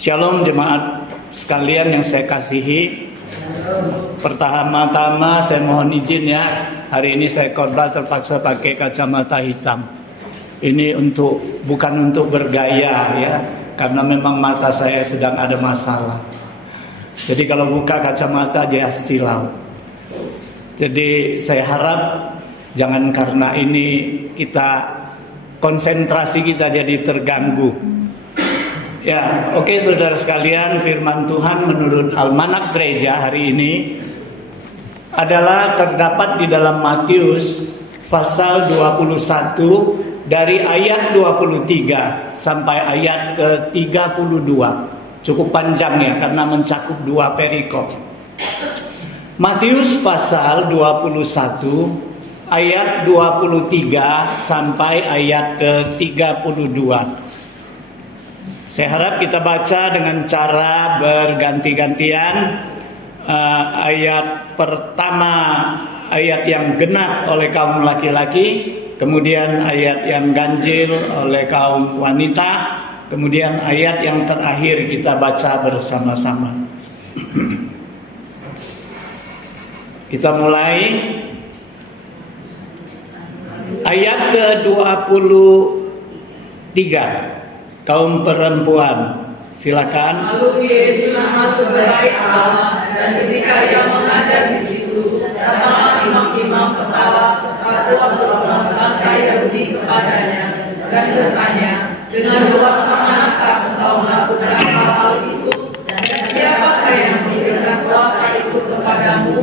Shalom jemaat sekalian yang saya kasihi. Pertama-tama saya mohon izin ya, hari ini saya khotbah terpaksa pakai kacamata hitam. Ini bukan untuk bergaya ya, karena memang mata saya sedang ada masalah. Jadi kalau buka kacamata dia silau. Jadi saya harap jangan karena ini konsentrasi kita jadi terganggu. Ya, oke saudara sekalian, firman Tuhan menurut Almanak Gereja hari ini adalah terdapat di dalam Matius pasal 21 dari ayat 23 sampai ayat ke-32. Cukup panjang ya karena mencakup dua perikop. Matius pasal 21 ayat 23 sampai ayat ke-32. Saya harap kita baca dengan cara berganti-gantian. Ayat pertama, ayat yang genap oleh kaum laki-laki, kemudian ayat yang ganjil oleh kaum wanita, kemudian ayat yang terakhir kita baca bersama-sama. Kita mulai ayat ke-23. Kaum perempuan, silakan. Lalu Yesus masuk ke bait Allah, dan ketika ia mengajar di situ, datanglah imam-imam kepala satuan bangsa Yahudi kepadanya dan bertanya, dengan kuasa manakah engkau melakukan hal-hal itu? Dan siapakah yang memberikan kuasa itu kepadamu?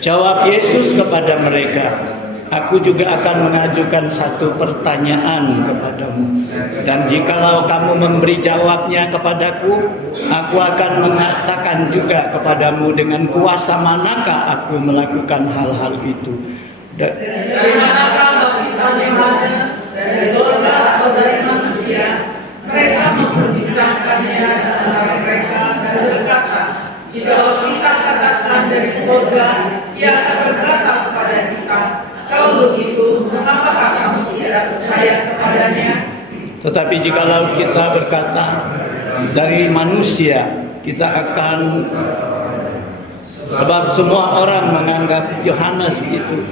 Jawab Yesus kepada mereka, aku juga akan mengajukan satu pertanyaan kepadamu. Dan jikalau kamu memberi jawabnya kepadaku, aku akan mengatakan juga kepadamu dengan kuasa manakah aku melakukan hal-hal itu. Dari manakah baptisan Yohanes? Dari surga atau dari manusia? Mereka memperbincangkannya antara mereka dan berkata, jikalau kita katakan dari surga, ia akan berkata kepada kita, kalau begitu, mengapa kamu tidak percaya kepadanya? Tetapi jikalau kita berkata dari manusia, kita akan, sebab semua orang menganggap Yohanes itu.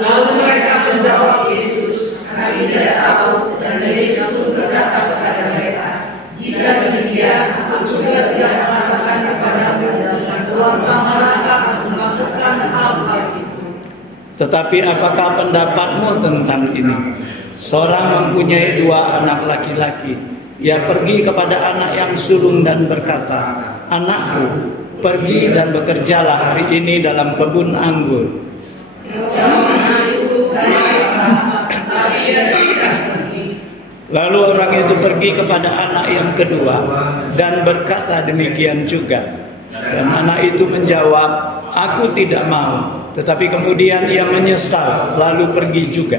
Lalu mereka menjawab Yesus, kami tidak tahu. Dan Yesus berkata kepada mereka, jika demikian, aku juga tidak mengatakan kepadamu dengan kuasa manakah aku melakukan hal-hal itu. Tetapi apakah pendapatmu tentang ini? Seorang mempunyai dua anak laki-laki. Ia pergi kepada anak yang sulung dan berkata, anakku, pergi dan bekerjalah hari ini dalam kebun anggur. Lalu orang itu pergi kepada anak yang kedua dan berkata demikian juga. Dan anak itu menjawab, aku tidak mau. Tetapi kemudian ia menyesal, lalu pergi juga.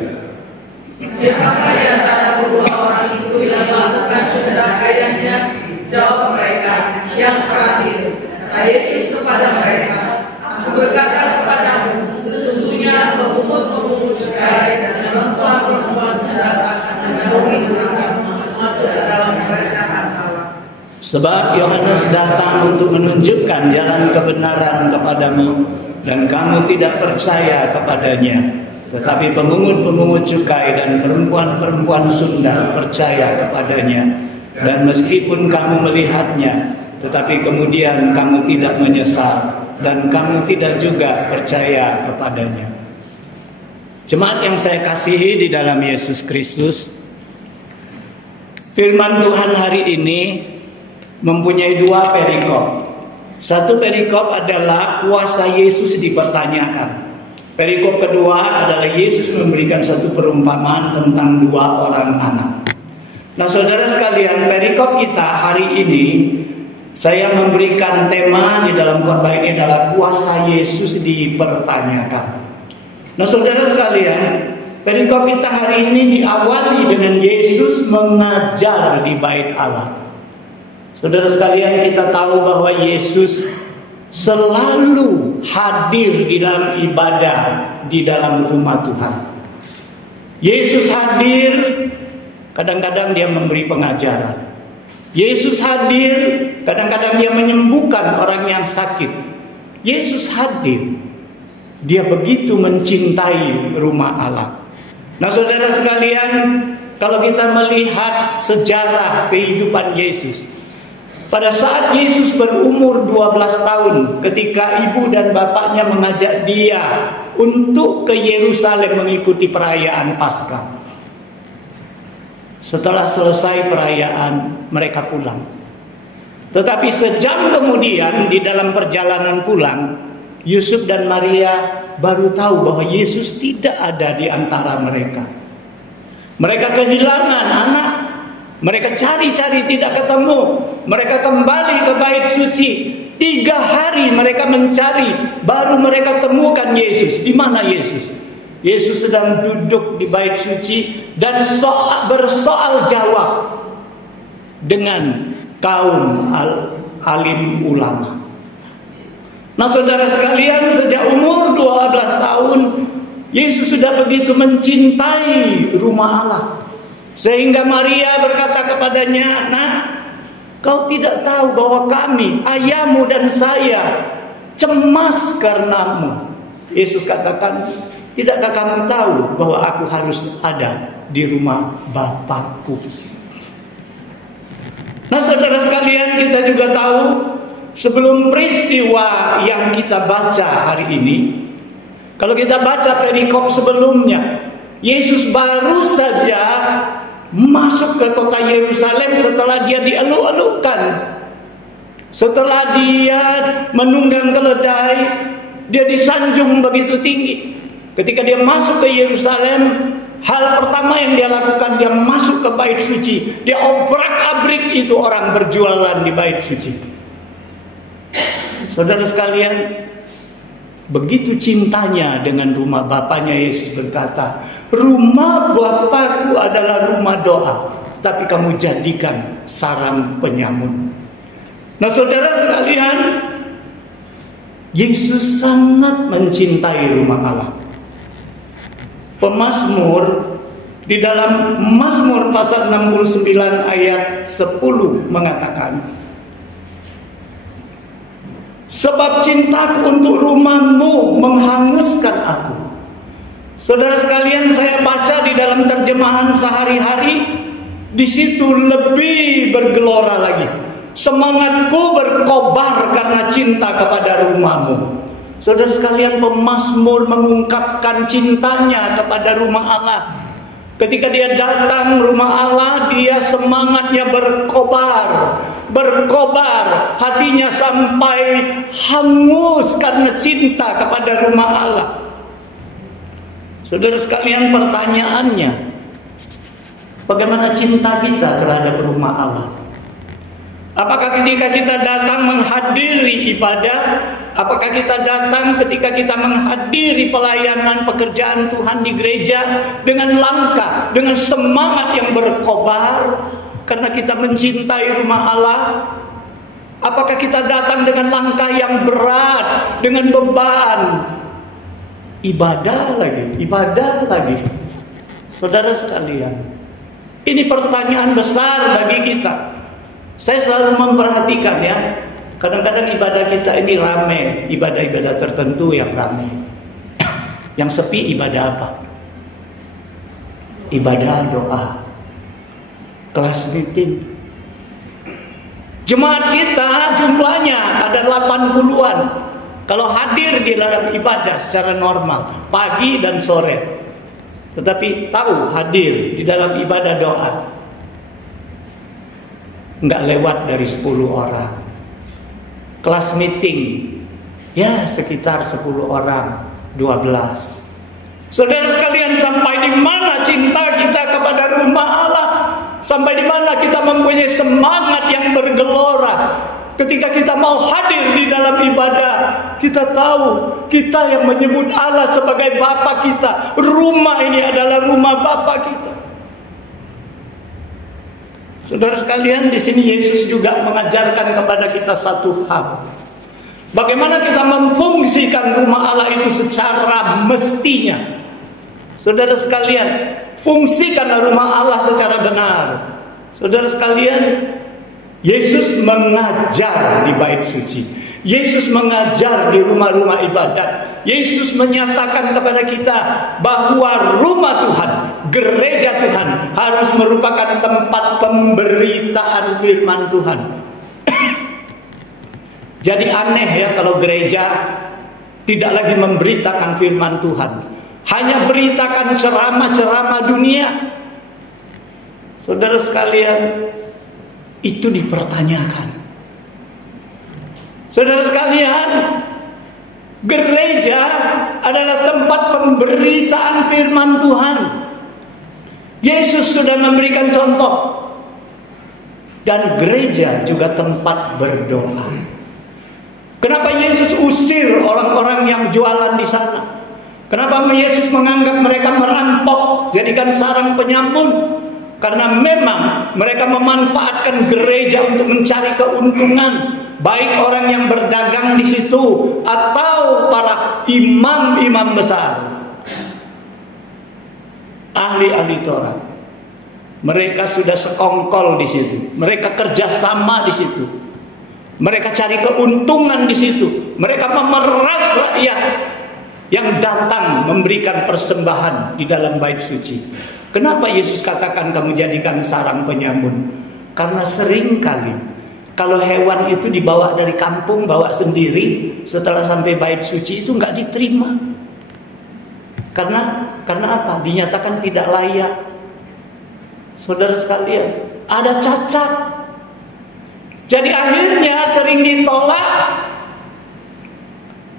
Siapakah di antara kedua orang itu yang melakukan kedakaiannya? Jawab mereka, yang terakhir. Kata Yesus kepada mereka, aku berkata kepadamu, sesungguhnya pemungut cukai dan perempuan-perempuan mendapat lebih masuk ke dalam kerajaan Allah. Sebab Yohanes datang untuk menunjukkan jalan kebenaran kepadamu, dan kamu tidak percaya kepadanya. Tetapi pemungut-pemungut cukai dan perempuan-perempuan sundal percaya kepadanya. Dan meskipun kamu melihatnya, tetapi kemudian kamu tidak menyesal, dan kamu tidak juga percaya kepadanya. Jemaat yang saya kasihi di dalam Yesus Kristus, firman Tuhan hari ini mempunyai dua perikop. Satu perikop adalah kuasa Yesus dipertanyakan. Perikop kedua adalah Yesus memberikan satu perumpamaan tentang dua orang anak. Nah saudara sekalian, perikop kita hari ini, saya memberikan tema di dalam khotbah ini adalah kuasa Yesus dipertanyakan. Nah saudara sekalian, perikop kita hari ini diawali dengan Yesus mengajar di bait Allah. Saudara sekalian, kita tahu bahwa Yesus selalu hadir di dalam ibadah di dalam rumah Tuhan. Yesus hadir, kadang-kadang dia memberi pengajaran. Yesus hadir, kadang-kadang dia menyembuhkan orang yang sakit. Yesus hadir. Dia begitu mencintai rumah Allah. Nah, saudara sekalian, kalau kita melihat sejarah kehidupan Yesus, pada saat Yesus berumur 12 tahun, ketika ibu dan bapaknya mengajak dia untuk ke Yerusalem mengikuti perayaan Paskah. Setelah selesai perayaan, mereka pulang. Tetapi sejam kemudian di dalam perjalanan pulang, Yusuf dan Maria baru tahu bahwa Yesus tidak ada di antara mereka. Mereka kehilangan anak. Mereka cari-cari tidak ketemu. Mereka kembali ke bait suci. 3 hari mereka mencari, baru mereka temukan Yesus. Di mana Yesus? Yesus sedang duduk di bait suci dan bersoal jawab dengan kaum alim ulama. Nah, saudara sekalian, sejak umur 12 tahun Yesus sudah begitu mencintai rumah Allah, sehingga Maria berkata kepadanya, "Nah, kau tidak tahu bahwa kami, ayahmu dan saya, cemas karenamu." Yesus katakan, "Tidakkah kamu tahu bahwa aku harus ada di rumah Bapakku?" Nah, saudara sekalian, kita juga tahu sebelum peristiwa yang kita baca hari ini, kalau kita baca perikop sebelumnya, Yesus baru saja masuk ke kota Yerusalem setelah dia dieluk-elukkan, setelah dia menunggang keledai, dia disanjung begitu tinggi. Ketika dia masuk ke Yerusalem, hal pertama yang dia lakukan, dia masuk ke bait suci. Dia obrak-abrik itu orang berjualan di bait suci. Saudara sekalian, begitu cintanya dengan rumah Bapaknya, Yesus berkata, "Rumah Bapakku adalah rumah doa, tapi kamu jadikan sarang penyamun." Nah, saudara sekalian, Yesus sangat mencintai rumah Allah. Pemazmur di dalam Mazmur pasal 69 ayat 10 mengatakan, "Sebab cintaku untuk rumahmu menghanguskan aku." Saudara sekalian, saya baca di dalam terjemahan sehari-hari, di situ lebih bergelora lagi. "Semangatku berkobar karena cinta kepada rumahmu." Saudara sekalian, pemazmur mengungkapkan cintanya kepada rumah Allah. Ketika dia datang rumah Allah, dia semangatnya berkobar, hatinya sampai hangus karena cinta kepada rumah Allah. Saudara sekalian, pertanyaannya, bagaimana cinta kita terhadap rumah Allah? Apakah ketika kita datang menghadiri ibadah, apakah kita datang ketika kita menghadiri pelayanan pekerjaan Tuhan di gereja dengan langkah, dengan semangat yang berkobar karena kita mencintai rumah Allah? Apakah kita datang dengan langkah yang berat, dengan beban? Ibadah lagi. Saudara sekalian, ini pertanyaan besar bagi kita. Saya selalu memperhatikan ya, kadang-kadang ibadah kita ini ramai, ibadah-ibadah tertentu yang ramai. Yang sepi ibadah apa? Ibadah doa, kelas meeting. Jemaat kita jumlahnya ada 80-an. Kalau hadir di dalam ibadah secara normal, pagi dan sore. Tetapi tahu hadir di dalam ibadah doa, nggak lewat dari 10 orang. Kelas meeting, ya sekitar 10 orang, 12. Saudara sekalian, sampai di mana cinta kita kepada rumah Allah? Sampai di mana kita mempunyai semangat yang bergelora ketika kita mau hadir di dalam ibadah? Kita tahu kita yang menyebut Allah sebagai Bapa kita. Rumah ini adalah rumah Bapa kita. Saudara sekalian, di sini Yesus juga mengajarkan kepada kita satu hal. Bagaimana kita memfungsikan rumah Allah itu secara mestinya. Saudara sekalian, fungsikanlah rumah Allah secara benar. Saudara sekalian, Yesus mengajar di bait suci. Yesus mengajar di rumah-rumah ibadat. Yesus menyatakan kepada kita bahwa rumah Tuhan, gereja Tuhan harus merupakan tempat pemberitaan firman Tuhan. Jadi aneh ya kalau gereja tidak lagi memberitakan firman Tuhan, hanya beritakan ceramah-ceramah dunia. Saudara sekalian, itu dipertanyakan. Saudara sekalian, gereja adalah tempat pemberitaan firman Tuhan. Yesus sudah memberikan contoh. Dan gereja juga tempat berdoa. Kenapa Yesus usir orang-orang yang jualan di sana? Kenapa Yesus menganggap mereka merampok, jadikan sarang penyamun? Karena memang mereka memanfaatkan gereja untuk mencari keuntungan. Baik orang yang berdagang di situ atau para imam-imam besar, ahli-ahli Taurat. Mereka sudah sekongkol di situ. Mereka kerjasama di situ. Mereka cari keuntungan di situ. Mereka memeras rakyat yang datang memberikan persembahan di dalam bait suci. Kenapa Yesus katakan kamu jadikan sarang penyamun? Karena sering kali kalau hewan itu dibawa dari kampung, bawa sendiri, setelah sampai bait suci itu nggak diterima. Karena apa? Dinyatakan tidak layak. Saudara sekalian, ada cacat. Jadi akhirnya sering ditolak.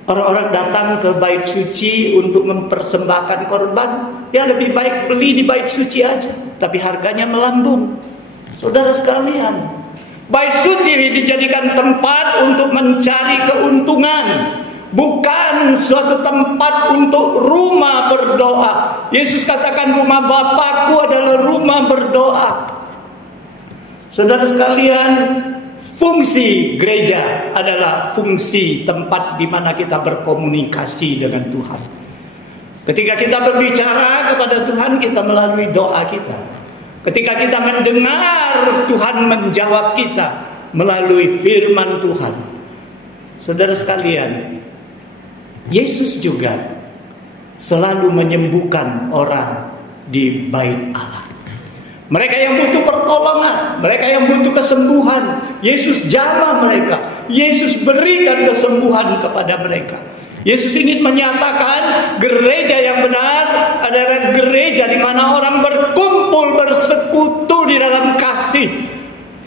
Orang-orang datang ke bait suci untuk mempersembahkan korban. Ya lebih baik beli di bait suci aja, tapi harganya melambung. Saudara sekalian, bait suci dijadikan tempat untuk mencari keuntungan, bukan suatu tempat untuk rumah berdoa. Yesus katakan rumah Bapakku adalah rumah berdoa. Saudara sekalian, fungsi gereja adalah fungsi tempat di mana kita berkomunikasi dengan Tuhan. Ketika kita berbicara kepada Tuhan, kita melalui doa kita. Ketika kita mendengar, Tuhan menjawab kita melalui firman Tuhan. Saudara sekalian, Yesus juga selalu menyembuhkan orang di bait Allah. Mereka yang butuh pertolongan, mereka yang butuh kesembuhan, Yesus jamah mereka. Yesus berikan kesembuhan kepada mereka. Yesus ingin menyatakan gereja yang benar adalah gereja di mana orang berkumpul, bersekutu di dalam kasih.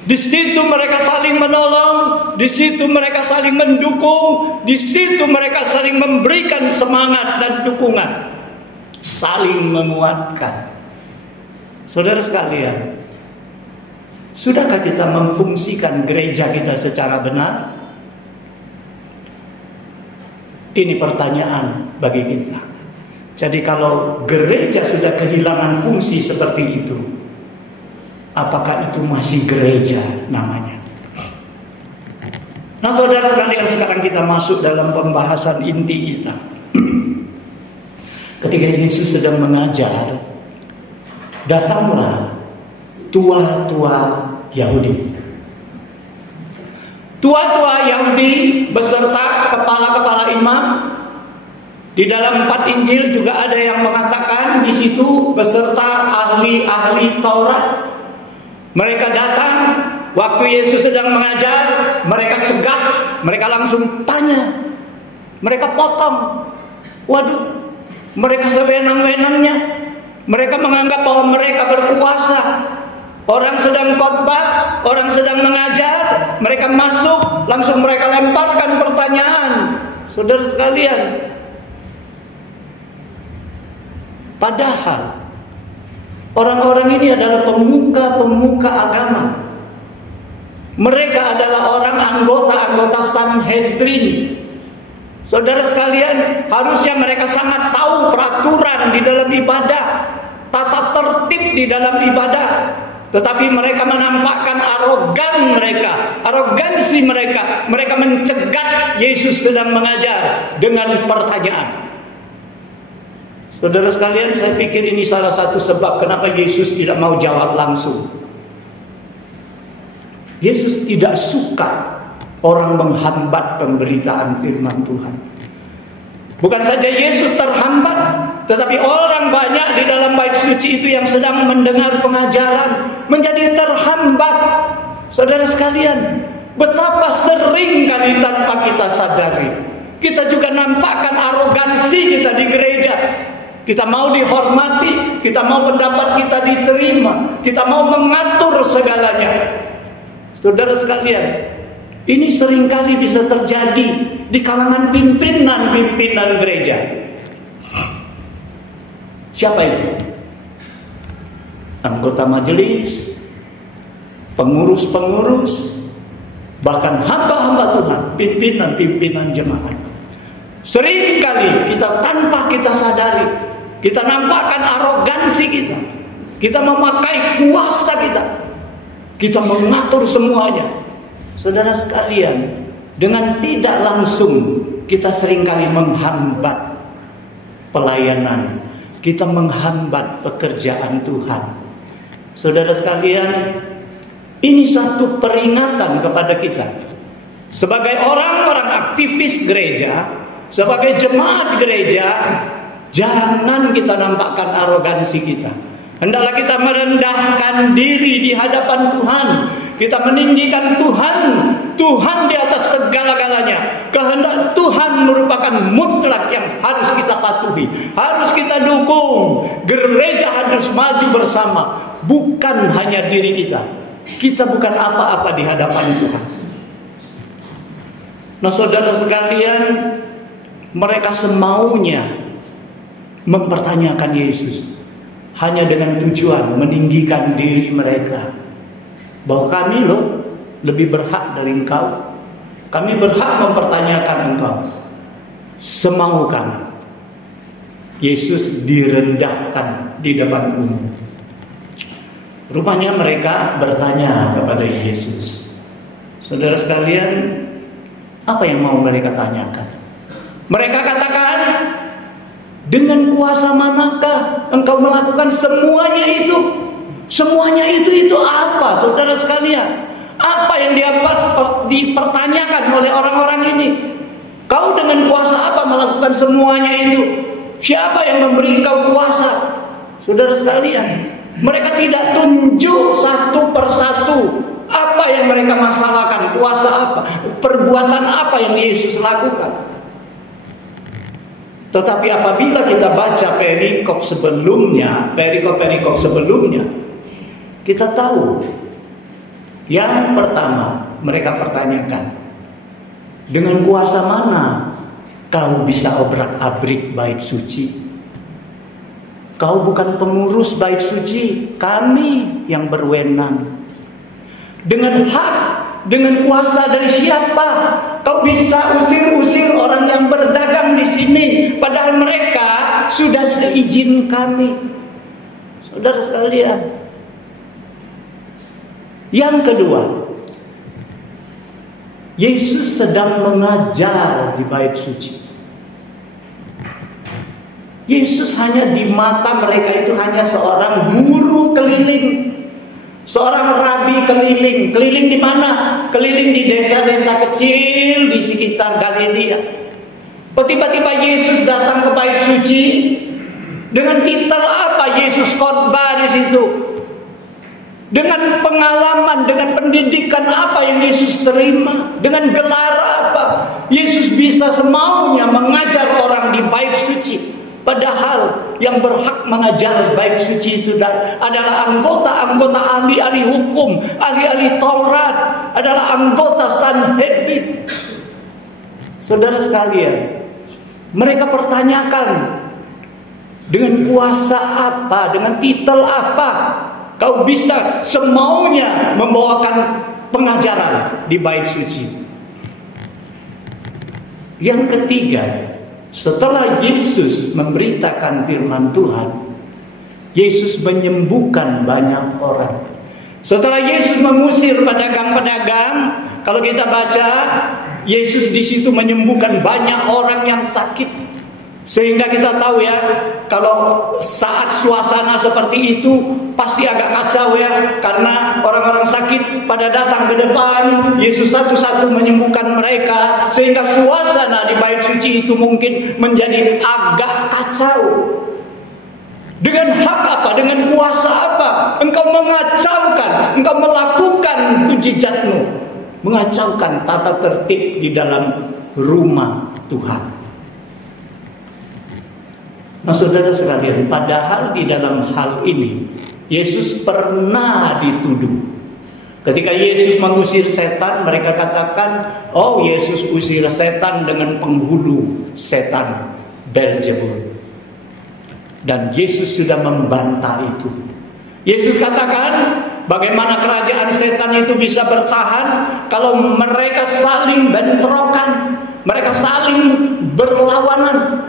Di situ mereka saling menolong, di situ mereka saling mendukung, di situ mereka saling memberikan semangat dan dukungan, saling menguatkan. Saudara sekalian, sudahkah kita memfungsikan gereja kita secara benar? Ini pertanyaan bagi kita. Jadi kalau gereja sudah kehilangan fungsi seperti itu, apakah itu masih gereja namanya? Nah saudara sekalian, sekarang kita masuk dalam pembahasan inti kita. Ketika Yesus sedang mengajar, datanglah tua-tua Yahudi. Tua-tua Yahudi beserta kepala-kepala imam. Di dalam 4 Injil juga ada yang mengatakan di situ beserta ahli-ahli Taurat. Mereka datang waktu Yesus sedang mengajar, mereka cegat, mereka langsung tanya, mereka potong. Waduh, mereka sewenang-wenangnya, mereka menganggap bahwa mereka berkuasa. Orang sedang khotbah, orang sedang mengajar, mereka masuk, langsung mereka lemparkan pertanyaan. Saudara sekalian, padahal orang-orang ini adalah pemuka-pemuka agama. Mereka adalah orang anggota-anggota Sanhedrin. Saudara sekalian, harusnya mereka sangat tahu peraturan di dalam ibadah, tata tertib di dalam ibadah. Tetapi mereka menampakkan arogansi mereka. Mereka mencegat Yesus sedang mengajar dengan pertanyaan. Saudara sekalian, saya pikir ini salah satu sebab kenapa Yesus tidak mau jawab langsung. Yesus tidak suka orang menghambat pemberitaan firman Tuhan. Bukan saja Yesus terhambat, tetapi orang banyak di dalam bait suci itu yang sedang mendengar pengajaran menjadi terhambat. Saudara sekalian, betapa sering kali tanpa kita sadari, kita juga nampakkan arogansi kita di gereja. Kita mau dihormati, kita mau pendapat kita diterima, kita mau mengatur segalanya. Saudara sekalian, ini seringkali bisa terjadi di kalangan pimpinan-pimpinan gereja. Siapa itu? Anggota majelis, pengurus-pengurus, bahkan hamba-hamba Tuhan, pimpinan-pimpinan jemaat. Seringkali kita tanpa kita sadari, kita nampakkan arogansi kita. Kita memakai kuasa kita. Kita mengatur semuanya. Saudara sekalian, dengan tidak langsung kita seringkali menghambat pelayanan. Kita menghambat pekerjaan Tuhan. Saudara sekalian, ini satu peringatan kepada kita. Sebagai orang-orang aktivis gereja, sebagai jemaat gereja, jangan kita nampakkan arogansi kita. Hendaklah kita merendahkan diri di hadapan Tuhan. Kita meninggikan Tuhan. Tuhan di atas segala-galanya. Kehendak Tuhan merupakan mutlak yang harus kita patuhi, harus kita dukung. Gereja harus maju bersama, bukan hanya diri kita. Kita bukan apa-apa di hadapan Tuhan. Nah, saudara sekalian, mereka semaunya mempertanyakan Yesus hanya dengan tujuan meninggikan diri mereka, bahwa kami loh lebih berhak dari engkau. Kami berhak mempertanyakan engkau. Semau kami. Yesus direndahkan di depan umum. Rupanya mereka bertanya kepada Yesus. Saudara sekalian, apa yang mau mereka tanyakan? Mereka katakan, dengan kuasa manakah engkau melakukan semuanya itu? Semuanya itu apa, saudara sekalian? Apa yang dipertanyakan oleh orang-orang ini? Kau dengan kuasa apa melakukan semuanya itu? Siapa yang memberi engkau kuasa? Saudara sekalian, mereka tidak tunjuk satu persatu apa yang mereka masalahkan, kuasa apa, perbuatan apa yang Yesus lakukan. Tetapi apabila kita baca perikop sebelumnya, kita tahu yang pertama mereka pertanyakan, dengan kuasa mana kau bisa obrak-abrik bait suci? Kau bukan pengurus bait suci, kami yang berwenang. Dengan hak, dengan kuasa dari siapa kau bisa usir-usir orang yang berdagang di sini, padahal mereka sudah seizin kami? Saudara sekalian, yang kedua, Yesus sedang mengajar di bait suci. Yesus hanya di mata mereka itu hanya seorang guru keliling, seorang rabi keliling. Keliling di mana? Keliling di desa-desa kecil di sekitar Galilea. Tiba-tiba Yesus datang ke bait suci. Dengan titel apa Yesus khotbah di situ? Dengan pengalaman, dengan pendidikan apa yang Yesus terima? Dengan gelar apa Yesus bisa semaunya mengajar orang di bait suci? Padahal yang berhak mengajar bait suci itu adalah anggota-anggota ahli-ahli hukum, ahli-ahli Taurat, adalah anggota Sanhedrin. Saudara sekalian, mereka pertanyakan, dengan kuasa apa, dengan titel apa kau bisa semaunya membawakan pengajaran di bait suci? Yang ketiga, setelah Yesus memberitakan firman Tuhan, Yesus menyembuhkan banyak orang. Setelah Yesus mengusir pedagang-pedagang, kalau kita baca, Yesus di situ menyembuhkan banyak orang yang sakit. Sehingga kita tahu ya, kalau saat suasana seperti itu pasti agak kacau ya, karena orang-orang sakit pada datang ke depan, Yesus satu-satu menyembuhkan mereka, sehingga suasana di bait suci itu mungkin menjadi agak kacau. Dengan hak apa? Dengan kuasa apa? Engkau mengacaukan, engkau melakukan mujizatmu, mengacaukan tata tertib di dalam rumah Tuhan. Nah saudara sekalian, padahal di dalam hal ini Yesus pernah dituduh. Ketika Yesus mengusir setan, mereka katakan, oh Yesus usir setan dengan penghulu setan, Beelzebul. Dan Yesus sudah membantah itu. Yesus katakan, bagaimana kerajaan setan itu bisa bertahan kalau mereka saling bentrokan, mereka saling berlawanan.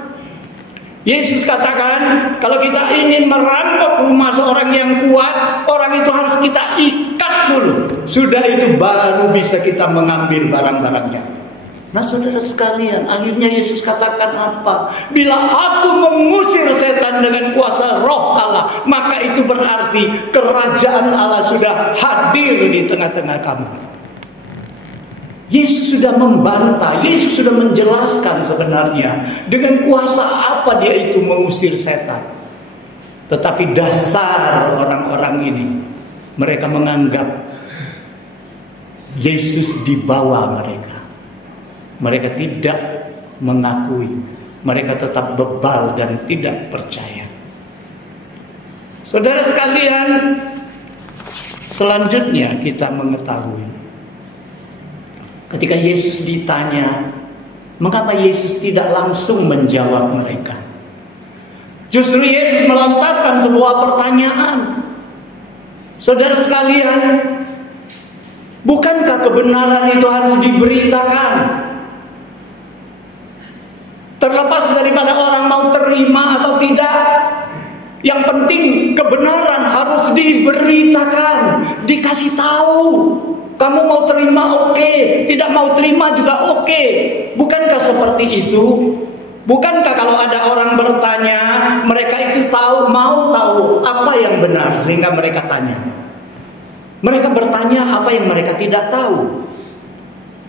Yesus katakan, kalau kita ingin merampok rumah seorang yang kuat, orang itu harus kita ikat dulu. Sudah itu baru bisa kita mengambil barang-barangnya. Nah saudara sekalian, akhirnya Yesus katakan apa? Bila aku mengusir setan dengan kuasa roh Allah, maka itu berarti kerajaan Allah sudah hadir di tengah-tengah kamu. Yesus sudah membantah, Yesus sudah menjelaskan sebenarnya dengan kuasa apa dia itu mengusir setan. Tetapi dasar orang-orang ini, mereka menganggap Yesus di bawah mereka. Mereka tidak mengakui, mereka tetap bebal dan tidak percaya. Saudara sekalian, selanjutnya kita mengetahui ketika Yesus ditanya, mengapa Yesus tidak langsung menjawab mereka? Justru Yesus melontarkan sebuah pertanyaan. Saudara sekalian, bukankah kebenaran itu harus diberitakan? Terlepas daripada orang mau terima atau tidak, yang penting kebenaran harus diberitakan, dikasih tahu. Kamu mau terima oke, tidak mau terima juga oke. Bukankah seperti itu? Bukankah kalau ada orang bertanya, mereka itu mau tahu apa yang benar sehingga mereka tanya. Mereka bertanya apa yang mereka tidak tahu.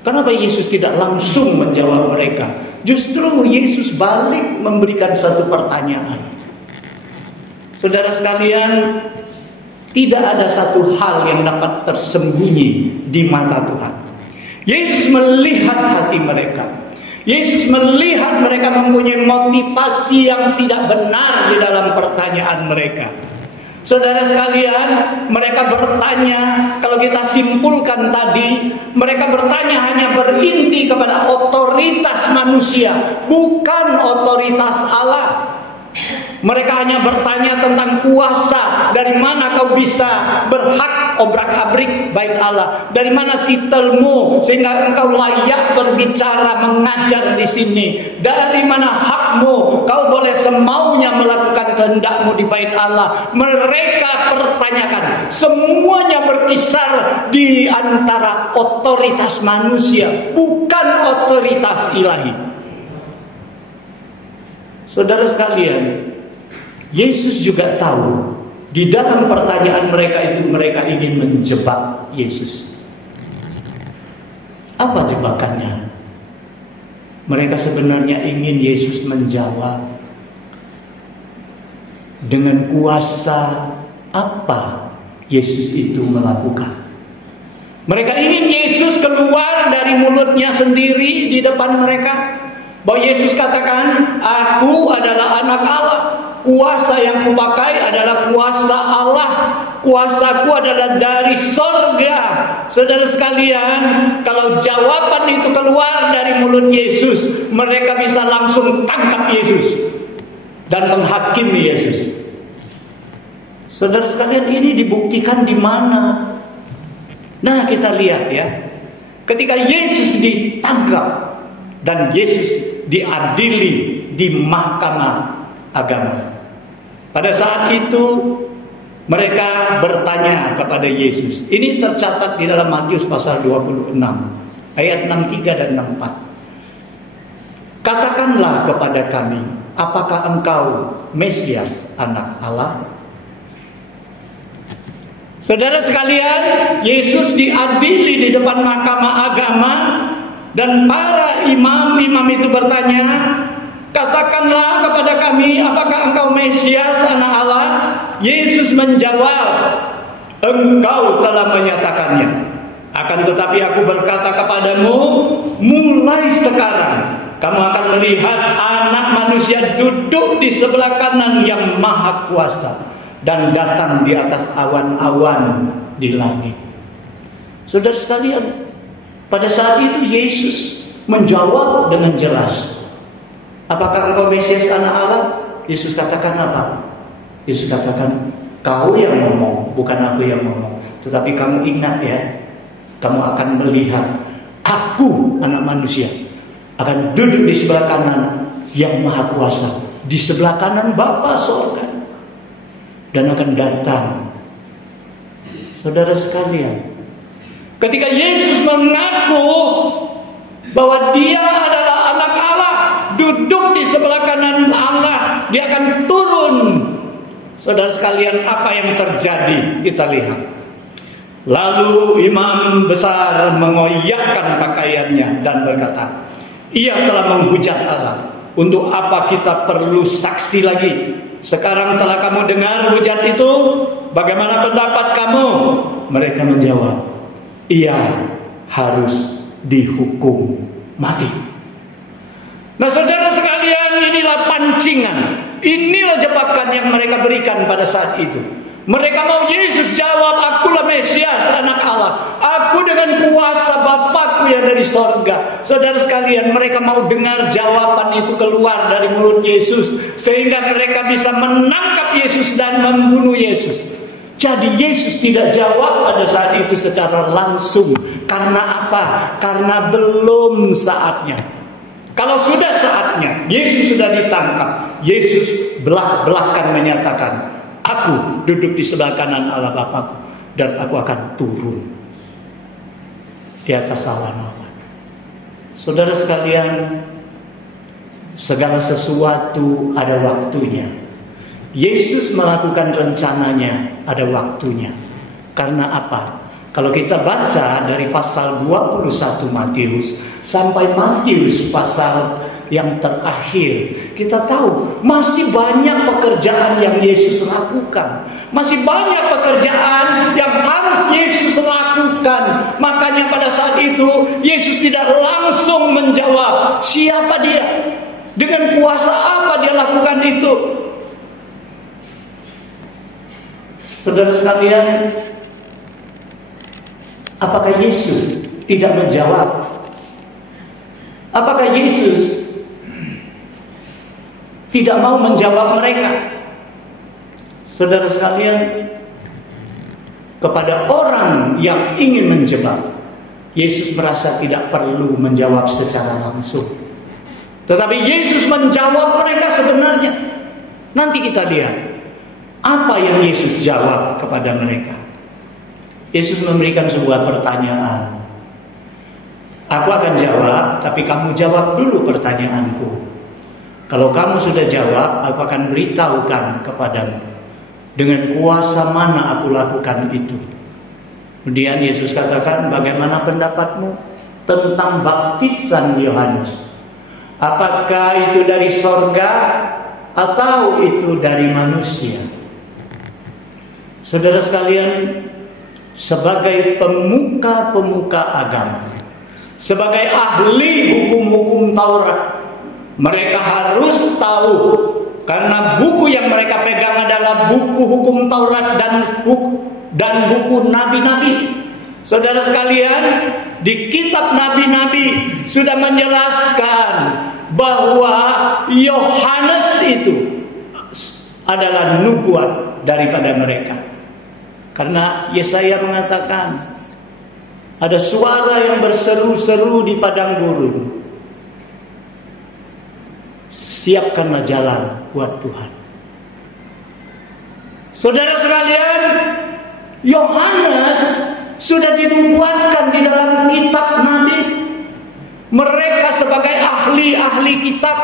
Kenapa Yesus tidak langsung menjawab mereka? Justru Yesus balik memberikan satu pertanyaan. Saudara sekalian, tidak ada satu hal yang dapat tersembunyi di mata Tuhan. Yesus melihat hati mereka. Yesus melihat mereka mempunyai motivasi yang tidak benar di dalam pertanyaan mereka. Saudara sekalian, mereka bertanya, kalau kita simpulkan tadi, mereka bertanya hanya berinti kepada otoritas manusia, bukan otoritas Allah. Mereka hanya bertanya tentang kuasa. Dari mana kau bisa berhak obrak-abrik bait Allah? Dari mana titelmu sehingga engkau layak berbicara, mengajar di sini? Dari mana hakmu? Kau boleh semaunya melakukan kehendakmu di bait Allah. Mereka pertanyakan. Semuanya berkisar di antara otoritas manusia, bukan otoritas ilahi. Saudara sekalian, Yesus juga tahu di dalam pertanyaan mereka itu mereka ingin menjebak Yesus. Apa jebakannya? Mereka sebenarnya ingin Yesus menjawab dengan kuasa apa Yesus itu melakukan. Mereka ingin Yesus keluar dari mulutnya sendiri di depan mereka. Bahwa Yesus katakan, aku adalah anak Allah. Kuasa yang kupakai adalah kuasa Allah. Kuasaku adalah dari sorga. Saudara sekalian, kalau jawaban itu keluar dari mulut Yesus, mereka bisa langsung tangkap Yesus dan menghakimi Yesus. Saudara sekalian, ini dibuktikan di mana? Nah, kita lihat ya. Ketika Yesus ditangkap dan Yesus diadili di mahkamah agama. Pada saat itu mereka bertanya kepada Yesus. Ini tercatat di dalam Matius pasal 26 ayat 63 dan 64. katakanlah kepada kami, apakah engkau Mesias, anak Allah? Saudara sekalian, Yesus diadili di depan mahkamah agama, dan para imam-imam itu bertanya, katakanlah kepada kami, apakah engkau Mesias, anak Allah? Yesus menjawab, engkau telah menyatakannya. Akan tetapi aku berkata kepadamu, mulai sekarang kamu akan melihat Anak Manusia duduk di sebelah kanan Yang Maha Kuasa dan datang di atas awan-awan di langit. Saudara sekalian, pada saat itu Yesus menjawab dengan jelas, apakah engkau Mesias, anak Allah? Yesus katakan apa? Yesus katakan, kau yang ngomong, bukan aku yang ngomong. Tetapi kamu ingat ya, kamu akan melihat aku, Anak Manusia, akan duduk di sebelah kanan Yang Maha Kuasa, di sebelah kanan Bapa sorga, dan akan datang. Saudara sekalian, ketika Yesus mengaku bahwa dia adalah anak Allah, duduk di sebelah kanan Allah, dia akan turun. Saudara sekalian, apa yang terjadi? Kita lihat. Lalu imam besar mengoyakkan pakaiannya dan berkata, ia telah menghujat Allah. Untuk apa kita perlu saksi lagi? Sekarang telah kamu dengar hujat itu, bagaimana pendapat kamu? Mereka menjawab, ia harus dihukum mati. Nah saudara sekalian, inilah pancingan, inilah jebakan yang mereka berikan pada saat itu. Mereka mau Yesus jawab, akulah Mesias, anak Allah, aku dengan kuasa Bapakku yang dari sorga. Saudara sekalian, mereka mau dengar jawaban itu keluar dari mulut Yesus, sehingga mereka bisa menangkap Yesus dan membunuh Yesus. Jadi Yesus tidak jawab pada saat itu secara langsung. Karena apa? Karena belum saatnya. Kalau sudah saatnya, Yesus sudah ditangkap. Yesus belak-belakan menyatakan, aku duduk di sebelah kanan Allah Bapakku, dan aku akan turun di atas awan-awan. Saudara sekalian, segala sesuatu ada waktunya. Yesus melakukan rencananya, ada waktunya. Karena apa? Kalau kita baca dari pasal 21 Matius sampai Matius pasal yang terakhir, kita tahu masih banyak pekerjaan yang Yesus lakukan. Masih banyak pekerjaan yang harus Yesus lakukan. Makanya pada saat itu Yesus tidak langsung menjawab siapa dia, dengan kuasa apa dia lakukan itu. Saudara sekalian, apakah Yesus tidak menjawab? Apakah Yesus tidak mau menjawab mereka? Saudara sekalian, kepada orang yang ingin menjebak, Yesus merasa tidak perlu menjawab secara langsung. Tetapi Yesus menjawab mereka sebenarnya. Nanti kita lihat apa yang Yesus jawab kepada mereka. Yesus memberikan sebuah pertanyaan. Aku akan jawab, tapi kamu jawab dulu pertanyaanku. Kalau kamu sudah jawab, aku akan beritahukan kepadamu dengan kuasa mana aku lakukan itu. Kemudian Yesus katakan, bagaimana pendapatmu tentang baptisan Yohanes? Apakah itu dari sorga atau itu dari manusia? Saudara sekalian, sebagai pemuka-pemuka agama, sebagai ahli hukum-hukum Taurat, mereka harus tahu, karena buku yang mereka pegang adalah buku hukum Taurat dan buku nabi-nabi. Saudara sekalian, di kitab nabi-nabi sudah menjelaskan bahwa Yohanes itu adalah nubuat daripada mereka. Karena Yesaya mengatakan, ada suara yang berseru-seru di padang gurun, siapkanlah jalan buat Tuhan. Saudara sekalian, Yohanes sudah dinubuatkan di dalam kitab Nabi. Mereka sebagai ahli ahli-ahli kitab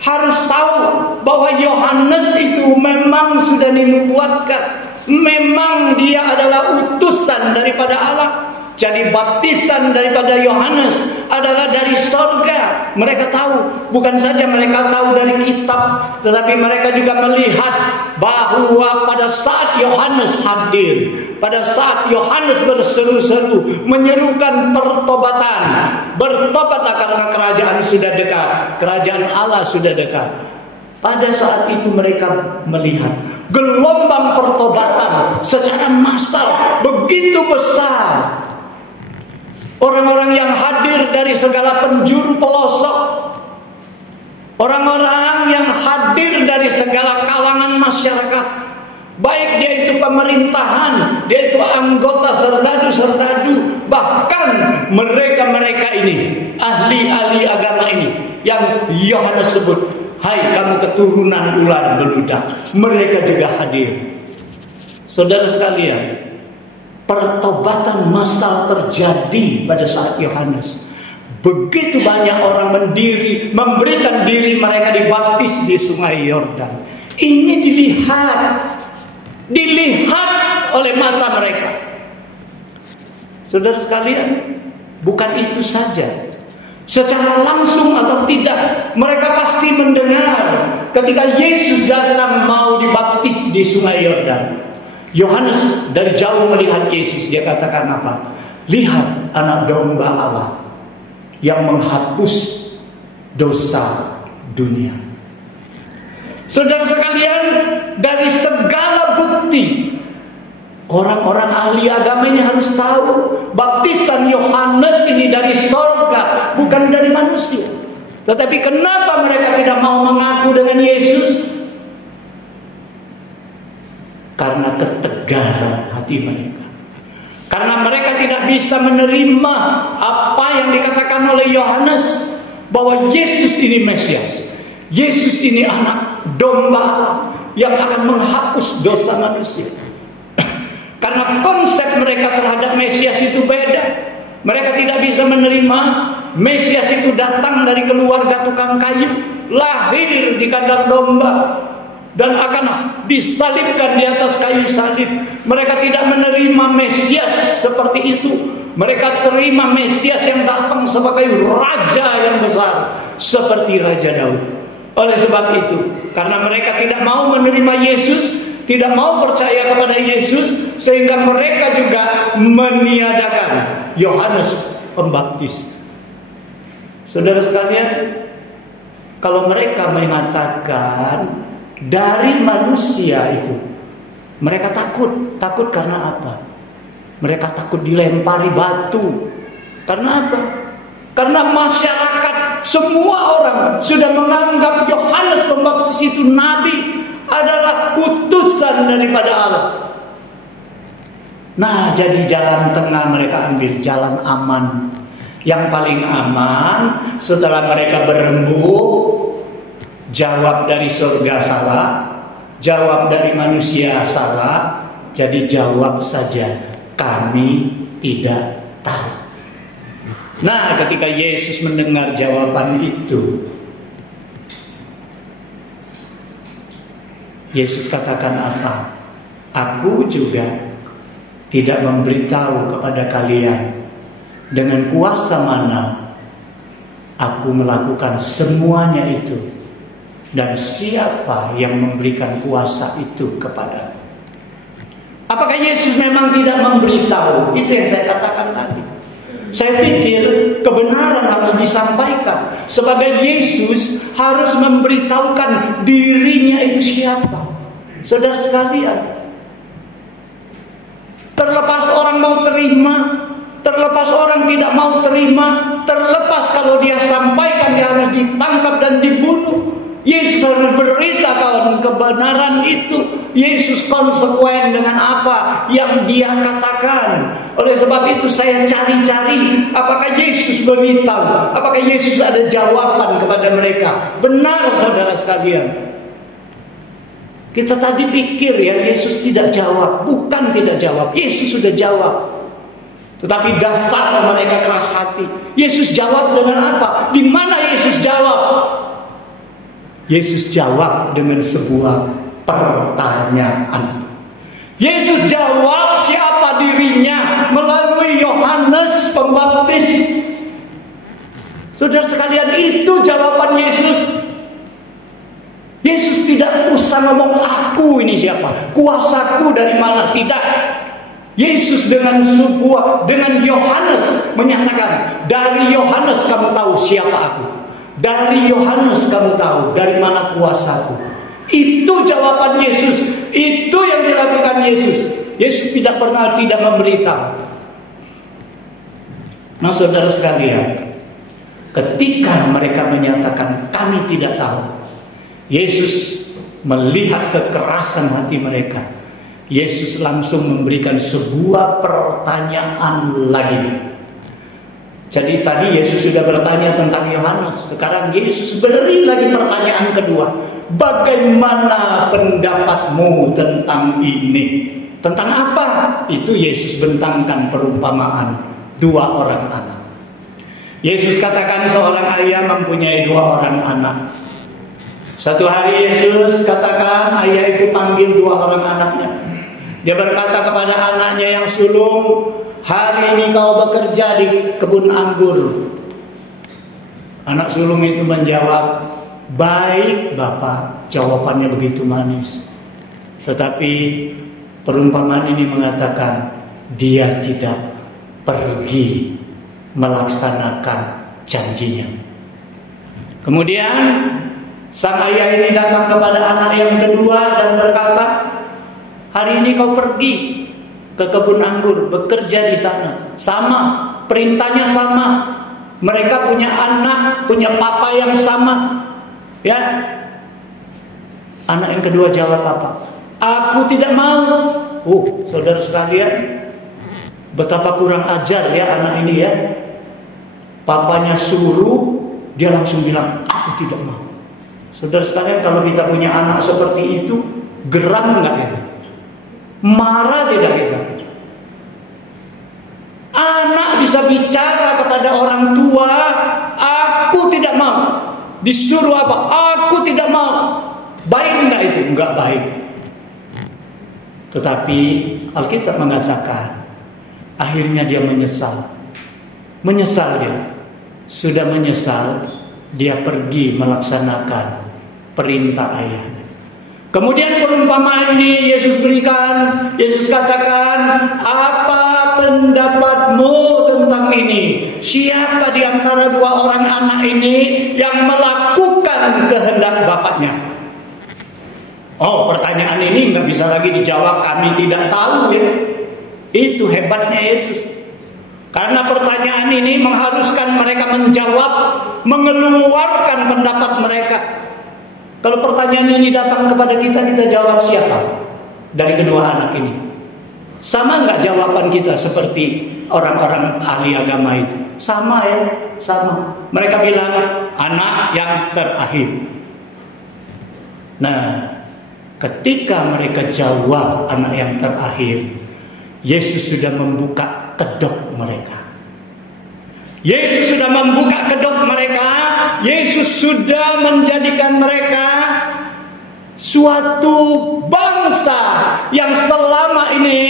harus tahu bahwa Yohanes itu memang sudah dinubuatkan. Memang dia adalah utusan daripada Allah. Jadi baptisan daripada Yohanes adalah dari sorga. Mereka tahu, bukan saja mereka tahu dari kitab, tetapi mereka juga melihat bahwa pada saat Yohanes hadir, pada saat Yohanes berseru-seru menyerukan pertobatan, bertobatlah karena kerajaan sudah dekat, kerajaan Allah sudah dekat. Pada saat itu mereka melihat gelombang pertobatan secara massal begitu besar. Orang-orang yang hadir dari segala penjuru pelosok, orang-orang yang hadir dari segala kalangan masyarakat, baik dia itu pemerintahan, dia itu anggota serdadu-serdadu, bahkan mereka-mereka ini, ahli-ahli agama ini, yang Yohanes sebut, hai kamu keturunan ular beludak, mereka juga hadir. Saudara sekalian, pertobatan massal terjadi pada saat Yohanes. Begitu banyak orang memberikan diri mereka dibaptis di Sungai Yordan. Ini dilihat oleh mata mereka. Saudara sekalian, bukan itu saja. Secara langsung atau tidak, mereka pasti mendengar ketika Yesus datang mau dibaptis di Sungai Yordan. Yohanes dari jauh melihat Yesus, dia katakan apa? Lihat anak domba Allah yang menghapus dosa dunia. Saudara sekalian, dari segala bukti, orang-orang ahli agama ini harus tahu baptisan Yohanes ini dari sorga, bukan dari manusia. Tetapi kenapa mereka tidak mau mengaku dengan Yesus? Karena ketegaran hati mereka. Karena mereka tidak bisa menerima apa yang dikatakan oleh Yohanes, bahwa Yesus ini Mesias, Yesus ini anak domba Allah yang akan menghapus dosa manusia. Karena konsep mereka terhadap Mesias itu beda. Mereka tidak bisa menerima Mesias itu datang dari keluarga tukang kayu, lahir di kandang domba, dan akan disalibkan di atas kayu salib. Mereka tidak menerima Mesias seperti itu. Mereka terima Mesias yang datang sebagai raja yang besar, seperti Raja Daud. Oleh sebab itu, karena mereka tidak mau menerima Yesus, tidak mau percaya kepada Yesus, sehingga mereka juga meniadakan Yohanes Pembaptis. Saudara sekalian, kalau mereka mengatakan dari manusia itu, mereka takut karena apa? Mereka takut dilempari batu. Karena apa? Karena masyarakat, semua orang sudah menganggap Yohanes Pembaptis itu nabi, adalah utusan daripada Allah. Nah, jadi jalan tengah mereka ambil, jalan aman. Yang paling aman setelah mereka berembuk, jawab dari surga salah, jawab dari manusia salah, jadi jawab saja, kami tidak tahu. Nah, ketika Yesus mendengar jawaban itu, Yesus katakan apa? Aku juga tidak memberitahu kepada kalian dengan kuasa mana aku melakukan semuanya itu, dan siapa yang memberikan kuasa itu kepada. Apakah Yesus memang tidak memberitahu? Itu yang saya katakan tadi. Saya pikir kebenaran harus disampaikan. Sebagai Yesus harus memberitahukan dirinya itu siapa. Saudara sekalian, terlepas orang mau terima, terlepas orang tidak mau terima, terlepas kalau dia sampaikan dia harus ditangkap dan dibunuh, Yesus harus beritakan kebenaran itu. Yesus konsekuen dengan apa yang dia katakan. Oleh sebab itu saya cari-cari apakah Yesus beritahu, apakah Yesus ada jawaban kepada mereka. Benar saudara sekalian, kita tadi pikir ya Yesus tidak jawab. Bukan tidak jawab, Yesus sudah jawab. Tetapi dasar mereka keras hati. Yesus jawab dengan apa? Di mana Yesus jawab? Yesus jawab dengan sebuah pertanyaan. Yesus jawab siapa dirinya melalui Yohanes Pembaptis. Saudara sekalian, itu jawaban Yesus. Yesus tidak usah ngomong aku ini siapa, kuasaku dari mana, tidak. Yesus dengan Yohanes menyatakan, dari Yohanes kamu tahu siapa aku. Dari Yohanes kamu tahu dari mana kuasaku. Itu jawaban Yesus. Itu yang dilakukan Yesus. Yesus tidak pernah tidak memberitahu. Nah, saudara sekalian, ketika mereka menyatakan kami tidak tahu, Yesus melihat kekerasan hati mereka. Yesus langsung memberikan sebuah pertanyaan lagi. Jadi tadi Yesus sudah bertanya tentang Yohanes. Sekarang Yesus beri lagi pertanyaan kedua. Bagaimana pendapatmu tentang ini? Tentang apa? Itu Yesus bentangkan perumpamaan 2 orang anak. Yesus katakan seorang ayah mempunyai 2 orang anak. Satu hari Yesus katakan ayah itu panggil 2 orang anaknya. Dia berkata kepada anaknya yang sulung, hari ini kau bekerja di kebun anggur. Anak sulung itu menjawab, baik Bapak. Jawabannya begitu manis. Tetapi perumpamaan ini mengatakan dia tidak pergi melaksanakan janjinya. Kemudian sang ayah ini datang kepada anak yang kedua dan berkata, hari ini kau pergi ke kebun anggur, bekerja di sana. Sama, perintahnya sama. Mereka punya anak, punya papa yang sama. Ya. Anak yang kedua jawab apa? Aku tidak mau. Oh, saudara sekalian, betapa kurang ajar ya anak ini ya. Papanya suruh, dia langsung bilang, aku tidak mau. Saudara sekalian, kalau kita punya anak seperti itu, geram nggak kita? Marah tidak kita? Anak bisa bicara kepada orang tua, aku tidak mau. Disuruh apa? Aku tidak mau. Baik enggak itu? Enggak baik. Tetapi Alkitab mengatakan, akhirnya dia menyesal. Menyesal dia. Sudah menyesal, dia pergi melaksanakan perintah ayahnya. Kemudian perumpamaan ini Yesus berikan. Yesus katakan, apa pendapatmu tentang ini? Siapa di antara 2 orang anak ini yang melakukan kehendak bapaknya? Oh, pertanyaan ini nggak bisa lagi dijawab kami tidak tahu ya. Itu hebatnya Yesus. Karena pertanyaan ini mengharuskan mereka menjawab, mengeluarkan pendapat mereka. Kalau pertanyaan ini datang kepada kita jawab siapa dari kedua anak ini? Sama nggak jawaban kita seperti orang-orang ahli agama itu? Sama ya, sama. Mereka bilang anak yang terakhir. Nah, ketika mereka jawab anak yang terakhir, Yesus sudah membuka kedok mereka. Yesus sudah membuka kedok mereka. Yesus sudah menjadikan mereka suatu bangsa yang selama ini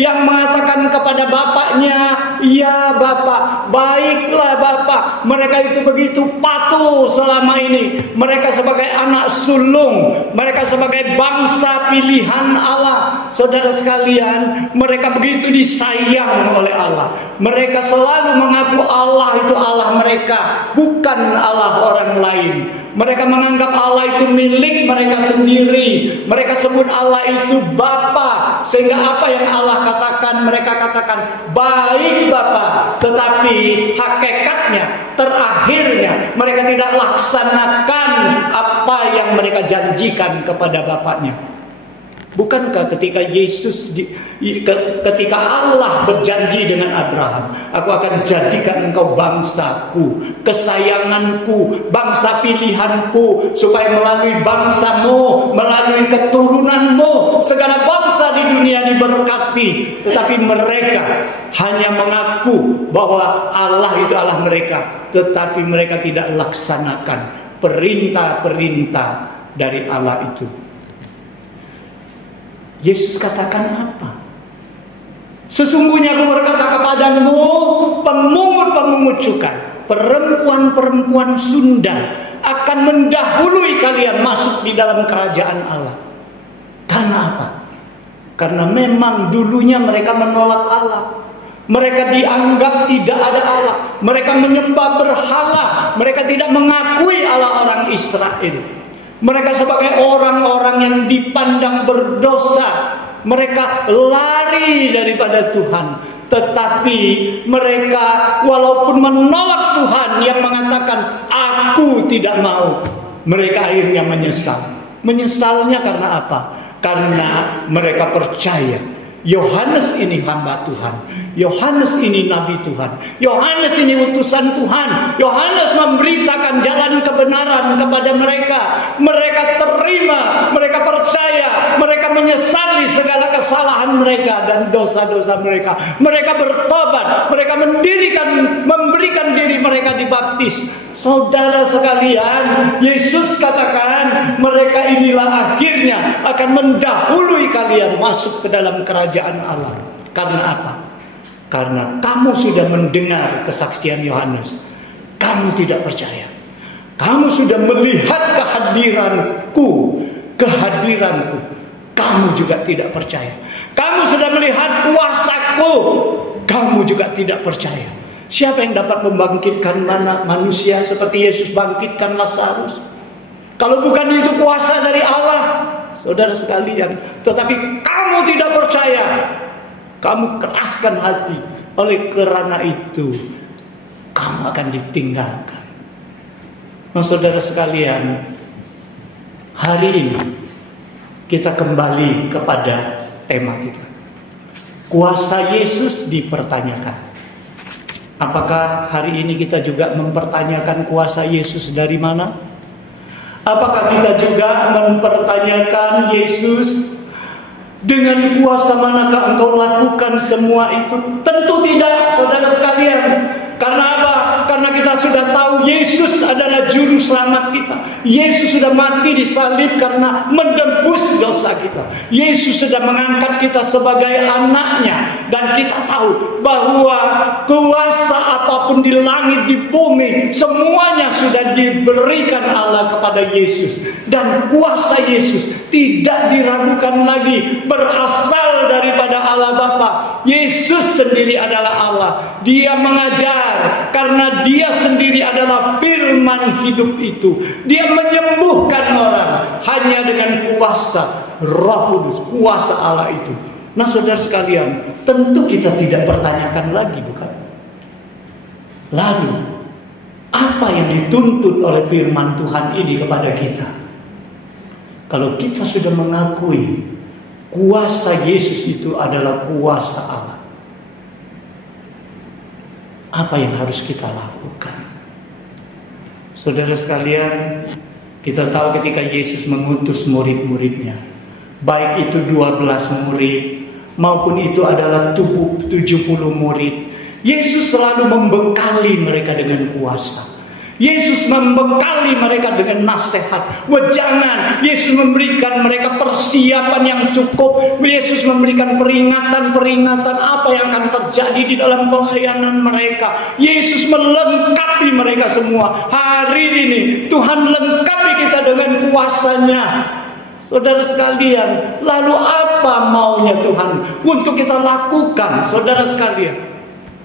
yang mengatakan kepada bapaknya, ya Bapak, baiklah Bapak. Mereka itu begitu patuh selama ini. Mereka sebagai anak sulung, mereka sebagai bangsa pilihan Allah. Saudara sekalian, mereka begitu disayang oleh Allah. Mereka selalu mengaku Allah itu Allah mereka, bukan Allah orang lain. Mereka menganggap Allah itu milik mereka sendiri. Mereka sebut Allah itu Bapa. Sehingga apa yang Allah katakan, mereka katakan baik Bapa. Tetapi hakikatnya, terakhirnya, mereka tidak laksanakan apa yang mereka janjikan kepada Bapaknya. Bukankah ketika ketika Allah berjanji dengan Abraham, aku akan jadikan engkau bangsaku, kesayanganku, bangsa pilihanku, supaya melalui bangsamu, melalui keturunanmu, segala bangsa di dunia diberkati. Tetapi mereka hanya mengaku bahwa Allah itu Allah mereka, tetapi mereka tidak laksanakan perintah-perintah dari Allah itu. Yesus katakan apa? Sesungguhnya aku berkata kepadamu, pemungut-pemungut cukai, perempuan-perempuan Sunda akan mendahului kalian masuk di dalam kerajaan Allah. Karena apa? Karena memang dulunya mereka menolak Allah. Mereka dianggap tidak ada Allah. Mereka menyembah berhala. Mereka tidak mengakui Allah orang Israel. Mereka sebagai orang-orang yang dipandang berdosa. Mereka lari daripada Tuhan. Tetapi mereka walaupun menolak Tuhan yang mengatakan aku tidak mau, mereka akhirnya menyesal. Menyesalnya karena apa? Karena mereka percaya Yohanes ini hamba Tuhan, Yohanes ini nabi Tuhan, Yohanes ini utusan Tuhan. Yohanes memberitakan jalan kebenaran kepada mereka. Mereka terima, mereka percaya, mereka menyesali segala kesalahan mereka dan dosa-dosa mereka. Mereka bertobat, mereka memberikan diri mereka dibaptis. Saudara sekalian, Yesus katakan mereka inilah akhirnya akan mendahului kalian masuk ke dalam kerajaan Allah. Karena apa? Karena kamu sudah mendengar kesaksian Yohanes. Kamu tidak percaya. Kamu sudah melihat kehadiranku. Kamu juga tidak percaya. Kamu sudah melihat kuasaku. Kamu juga tidak percaya. Siapa yang dapat membangkitkan manusia seperti Yesus bangkitkan Lazarus? Kalau bukan itu kuasa dari Allah, saudara sekalian. Tetapi kamu tidak percaya. Kamu keraskan hati. Oleh kerana itu, kamu akan ditinggalkan. Nah, saudara sekalian, hari ini kita kembali kepada tema kita. Kuasa Yesus dipertanyakan. Apakah hari ini kita juga mempertanyakan kuasa Yesus dari mana? Apakah kita juga mempertanyakan Yesus, dengan kuasa manakah engkau lakukan semua itu? Tentu tidak, saudara sekalian. Karena apa? Karena kita sudah tahu Yesus adalah juru selamat kita. Yesus sudah mati disalib karena menebus dosa kita. Yesus sudah mengangkat kita sebagai anaknya. Dan kita tahu bahwa kuasa apapun di langit, di bumi, semuanya sudah diberikan Allah kepada Yesus. Dan kuasa Yesus tidak diragukan lagi, berasal daripada Allah Bapa. Yesus sendiri adalah Allah. Dia mengajar karena dia sendiri adalah firman hidup itu. Dia menyembuhkan orang hanya dengan kuasa Roh Kudus, kuasa Allah itu. Nah, saudara sekalian, tentu kita tidak pertanyakan lagi, bukan? Lalu, apa yang dituntut oleh firman Tuhan ini kepada kita? Kalau kita sudah mengakui kuasa Yesus itu adalah kuasa Allah, apa yang harus kita lakukan? Saudara sekalian, kita tahu ketika Yesus mengutus murid-muridnya, baik itu 12 murid maupun itu adalah 70 murid, Yesus selalu membekali mereka dengan kuasa. Yesus membekali mereka dengan nasihat, wejangan. Yesus memberikan mereka persiapan yang cukup. Yesus memberikan peringatan-peringatan apa yang akan terjadi di dalam pelayanan mereka. Yesus melengkapi mereka semua. Hari ini Tuhan lengkapi kita dengan kuasanya. Saudara sekalian, lalu apa maunya Tuhan untuk kita lakukan, saudara sekalian?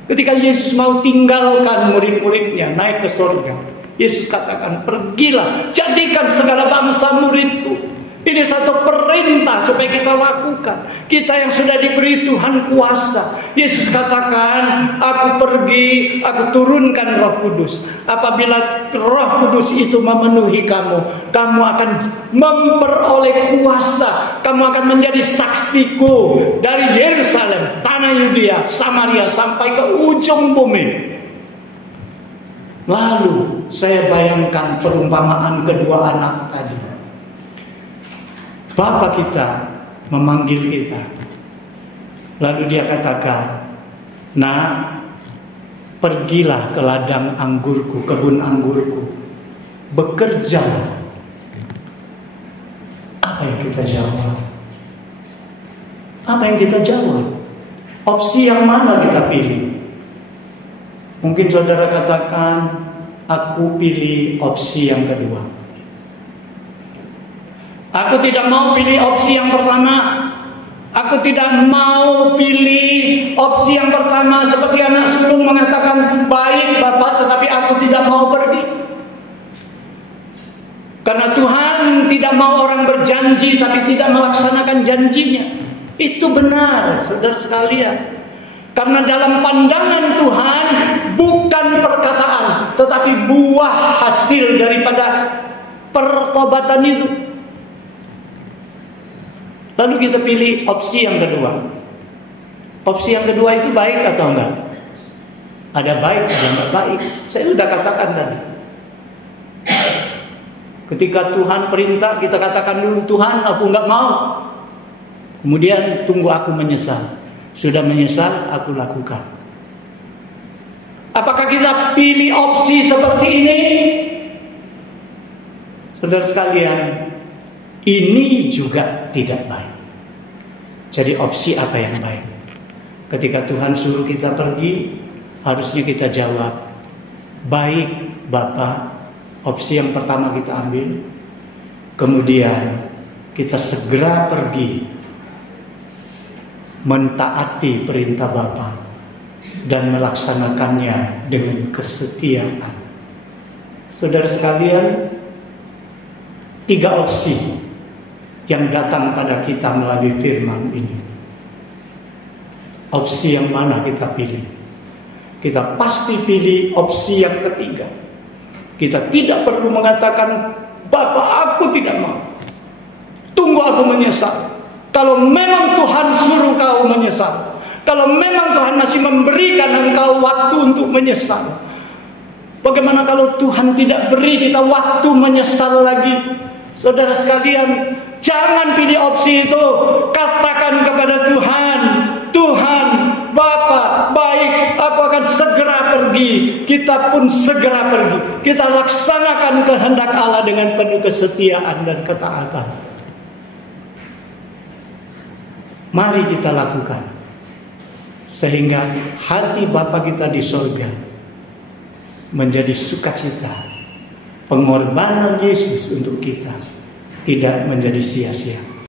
Ketika Yesus mau tinggalkan murid-muridnya naik ke surga, Yesus katakan, pergilah, jadikan segala bangsa muridku. Ini satu perintah supaya kita lakukan. Kita yang sudah diberi Tuhan kuasa. Yesus katakan, aku pergi, aku turunkan Roh Kudus. Apabila Roh Kudus itu memenuhi kamu, kamu akan memperoleh kuasa. Kamu akan menjadi saksiku dari Yerusalem, tanah Yudea, Samaria, sampai ke ujung bumi. Lalu saya bayangkan perumpamaan kedua anak tadi. Bapa kita memanggil kita. Lalu dia katakan, "Nak, pergilah ke ladang anggurku, kebun anggurku. Bekerjalah." Apa yang kita jawab? Apa yang kita jawab? Opsi yang mana kita pilih? Mungkin saudara katakan, aku pilih opsi yang kedua. Aku tidak mau pilih opsi yang pertama. Aku tidak mau pilih opsi yang pertama seperti anak sulung mengatakan, baik Bapak, tetapi aku tidak mau pergi. Karena Tuhan tidak mau orang berjanji tapi tidak melaksanakan janjinya. Itu benar, saudara sekalian. Karena dalam pandangan Tuhan bukan perkataan, tetapi buah hasil daripada pertobatan itu. Lalu kita pilih opsi yang kedua. Opsi yang kedua itu baik atau enggak? Ada baik, ada enggak baik. Saya sudah katakan tadi. Ketika Tuhan perintah, kita katakan dulu, Tuhan, aku enggak mau. Kemudian tunggu aku menyesal. Sudah menyesal, aku lakukan. Apakah kita pilih opsi seperti ini? Saudara sekalian, ini juga tidak baik. Jadi opsi apa yang baik? Ketika Tuhan suruh kita pergi, harusnya kita jawab, baik Bapak. Opsi yang pertama kita ambil. Kemudian kita segera pergi, mentaati perintah Bapa dan melaksanakannya dengan kesetiaan. Saudara sekalian, 3 opsi yang datang pada kita melalui firman ini. Opsi yang mana kita pilih? Kita pasti pilih opsi yang ketiga. Kita tidak perlu mengatakan, Bapak, aku tidak mau. Tunggu aku menyesal. Kalau memang Tuhan suruh kau menyesal, kalau memang Tuhan masih memberikan engkau waktu untuk menyesal, bagaimana kalau Tuhan tidak beri kita waktu menyesal lagi? Saudara sekalian, jangan pilih opsi itu. Katakan kepada Tuhan, Tuhan, Bapa, baik, aku akan segera pergi. Kita pun segera pergi. Kita laksanakan kehendak Allah dengan penuh kesetiaan dan ketaatan. Mari kita lakukan, sehingga hati Bapa kita di sorga menjadi sukacita. Pengorbanan Yesus untuk kita tidak menjadi sia-sia.